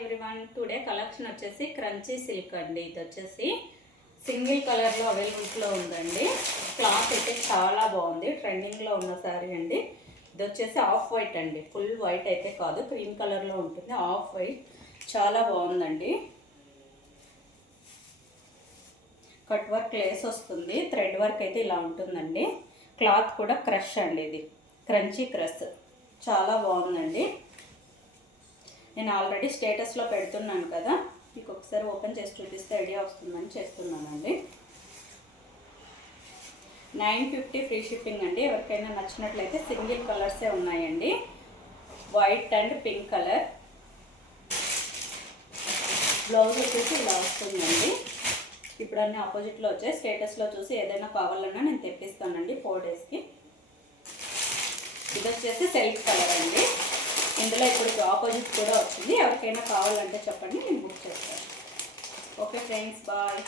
Everyone, today collection వచ్చేసి crunchy silk అండి. ఇది వచ్చేసి సింగిల్ కలర్లో అవైలబుల్లో ఉందండి. క్లాత్ అయితే చాలా బాగుంది, ట్రెండింగ్లో ఉన్న శారీ అండి. ఇది వచ్చేసి ఆఫ్ వైట్ అండి, ఫుల్ వైట్ అయితే కాదు, క్రీమ్ కలర్లో ఉంటుంది. ఆఫ్ వైట్ చాలా బాగుందండి. కట్ వర్క్ లేస్ వస్తుంది, థ్రెడ్ వర్క్ అయితే ఇలా ఉంటుందండి. క్లాత్ కూడా క్రష్ అండి, ఇది క్రంచీ క్రష్ చాలా బాగుందండి. నేను ఆల్రెడీ స్టేటస్లో పెడుతున్నాను కదా, మీకు ఒకసారి ఓపెన్ చేసి చూపిస్తే ఐడియా వస్తుందని చేస్తున్నానండి. 950 ఫ్రీ షిప్పింగ్ అండి. ఎవరికైనా నచ్చినట్లయితే సింగిల్ కలర్సే ఉన్నాయండి, white and pink colour. Blouse వచ్చేసి ఇలా వస్తుందండి. ఇప్పుడు అన్నీ ఆపోజిట్లో వచ్చాయి. స్టేటస్లో చూసి ఏదైనా కావాలన్నా నేను తెప్పిస్తానండి 4 డేస్కి. ఇది వచ్చేసి సెల్ఫ్ కలర్ అండి. ఇందులో ఇప్పుడు ఆపోజిట్ కూడా వచ్చింది. ఎవరికైనా కావాలంటే చెప్పండి, నేను బుక్ చేస్తాను. Okay friends, bye.